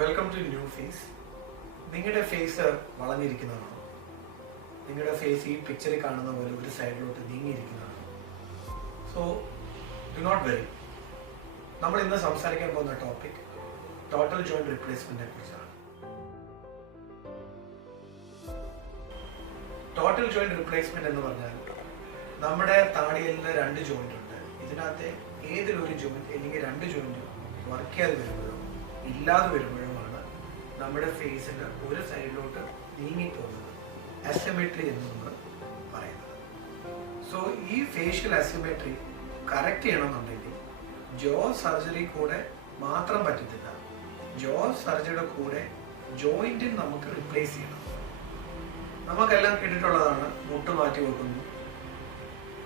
Welcome to new face. നിങ്ങളുടെ face വളഞ്ഞിരിക്കുന്നതാണോ? നിങ്ങളുടെ ഫേസ് ഈ പിക്ചറിൽ കാണുന്ന പോലെ ഒരു സൈഡിലോട്ട് നീങ്ങിയിരിക്കുന്നതാണോ? So do not worry. നമ്മൾ ഇന്ന് സംസാരിക്കാൻ പോകുന്ന ടോപ്പിക് ടോട്ടൽ ജോയിന്റ് റീപ്ലേസ്മെന്റിനെ കുറിച്ചാണ്. ടോട്ടൽ ജോയിന്റ് റീപ്ലേസ്മെന്റ് എന്ന് പറഞ്ഞാൽ നമ്മുടെ താടിയെല്ലിന് രണ്ട് ജോയിന്റ് ഉണ്ട്. ഇതിനകത്തെ ഏതിലൊരു ജോയിന്റ് അല്ലെങ്കിൽ രണ്ട് ജോയിന്റ് വർക്ക് ചെയ്യാതെ വരുമ്പോഴോ ഇല്ലാതെ വരുമ്പോഴുമാണ് നമ്മുടെ ഫേസിന് ഒരു സൈഡിലോട്ട് നീങ്ങിപ്പോകുന്നത് അസിമെട്രി എന്ന് നമ്മൾ പറയുന്നത്. സോ ഈ ഫേഷ്യൽ അസിമെട്രി കറക്റ്റ് ചെയ്യണമെന്നുണ്ടെങ്കിൽ ജോ സർജറി കൂടെ മാത്രം പറ്റത്തില്ല. ജോ സർജറിയുടെ കൂടെ ജോയിന്റും നമുക്ക് റിപ്ലേസ് ചെയ്യണം. നമുക്കെല്ലാം കേട്ടിട്ടുള്ളതാണ് മുട്ട് മാറ്റി വെക്കുന്നു,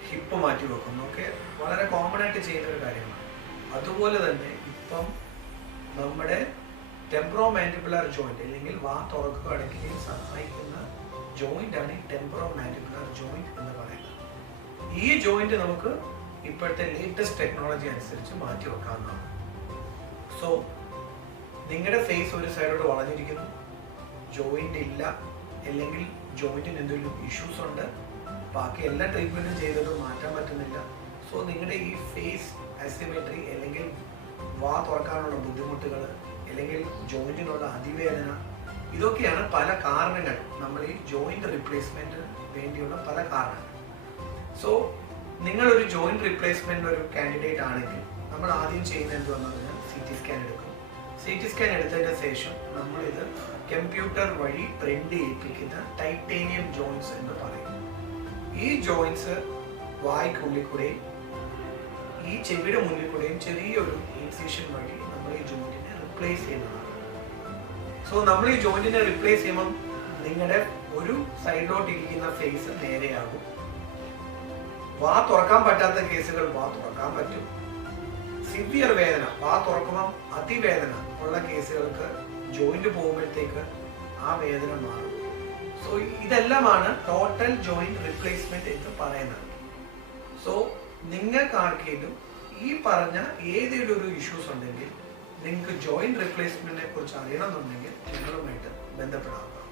ഹിപ്പ് മാറ്റി വെക്കുന്നു, ഒക്കെ വളരെ കോമൺ ആയിട്ട് ചെയ്യുന്ന ഒരു കാര്യമാണ്. അതുപോലെ തന്നെ ഇപ്പം നമ്മുടെ ടെമ്പറോ മാൻഡിബുലർ ജോയിന്റ് അല്ലെങ്കിൽ വാ തുറക്കുക അടയ്ക്കുകയും സഹായിക്കുന്ന ജോയിന്റ് ആണ് ഈ ടെമ്പറോ മാൻഡിബുലർ ജോയിന്റ് എന്ന് പറയുന്നത്. ഈ ജോയിന്റ് നമുക്ക് ഇപ്പോഴത്തെ ലേറ്റസ്റ്റ് ടെക്നോളജി അനുസരിച്ച് മാറ്റി വെക്കാവുന്നതാണ്. സോ നിങ്ങളുടെ ഫേസ് ഒരു സൈഡോട് വളഞ്ഞിരിക്കുന്നു, ജോയിന്റ് ഇല്ല, അല്ലെങ്കിൽ ജോയിന്റിന് എന്തെങ്കിലും ഇഷ്യൂസ് ഉണ്ട്, ബാക്കി എല്ലാ ട്രീറ്റ്മെന്റും ചെയ്തിട്ടും മാറ്റാൻ പറ്റുന്നില്ല. സോ നിങ്ങളുടെ ഈ ഫേസ് അസിമെട്രി അല്ലെങ്കിൽ വാ തുറക്കാനുള്ള ബുദ്ധിമുട്ടുകൾ അല്ലെങ്കിൽ ജോയിന്റിനുള്ള അതിവേദന, ഇതൊക്കെയാണ് പല കാരണങ്ങൾ. നമ്മൾ ഈ ജോയിന്റ് റീപ്ലേസ്മെന്റിന് വേണ്ടിയുള്ള പല കാരണങ്ങൾ. സോ നിങ്ങളൊരു ജോയിന്റ് റീപ്ലേസ്മെന്റ് ഒരു കാൻഡിഡേറ്റ് ആണെങ്കിൽ നമ്മൾ ആദ്യം ചെയ്യുന്നത് എന്തുവെന്ന് പറഞ്ഞാൽ CT സ്കാൻ എടുക്കും. CT സ്കാൻ എടുത്തതിന് ശേഷം നമ്മളിത് കമ്പ്യൂട്ടർ വഴി പ്രിന്റ് ചെയ്യിപ്പിക്കുന്ന ടൈറ്റേനിയം ജോയിന്റ്സ് എന്ന് പറയും. ഈ ജോയിന്റ്സ് വായ്ക്കുള്ളിൽ കൂടെയും ഈ ചെവിയുടെ മുന്നിൽ കൂടെയും ചെറിയൊരു ഇൻസിഷൻ വഴി നമ്മൾ ഈ ജോയിന്റിനെ റിപ്ലേസ് ചെയ്യുന്നതാണ്. സോ നമ്മൾ ഈ ജോയിന്റിനെ റിപ്ലേസ് ചെയ്യുമ്പോൾ നിങ്ങളുടെ ഒരു സൈഡിലോട്ട് ഇരിക്കുന്ന ഫേസ് നേരെയാകും. വാ തുറക്കാൻ പറ്റാത്ത കേസുകൾ വാ തുറക്കാൻ പറ്റും. സിവിയർ വേദന, വാ തുറക്കുമ്പോൾ അതിവേദന ഉള്ള കേസുകൾക്ക് ജോയിന്റ് പോകുമ്പോഴത്തേക്ക് ആ വേദന മാറും. സോ ഇതെല്ലാമാണ് ടോട്ടൽ ജോയിന്റ് റീപ്ലേസ്മെന്റ് എന്ന് പറയുന്നത്. സോ നിങ്ങൾക്ക് ആർക്കെങ്കിലും ഈ പറഞ്ഞ ഏതെങ്കിലും ഒരു ഇഷ്യൂസ് ഉണ്ടെങ്കിൽ നിങ്ങൾക്ക് ജോയിന്റ് റീപ്ലേസ്മെന്റിനെ കുറിച്ച് അറിയണമെന്നുണ്ടെങ്കിൽ ഞങ്ങളുമായിട്ട് ബന്ധപ്പെടാവുന്നതാണ്.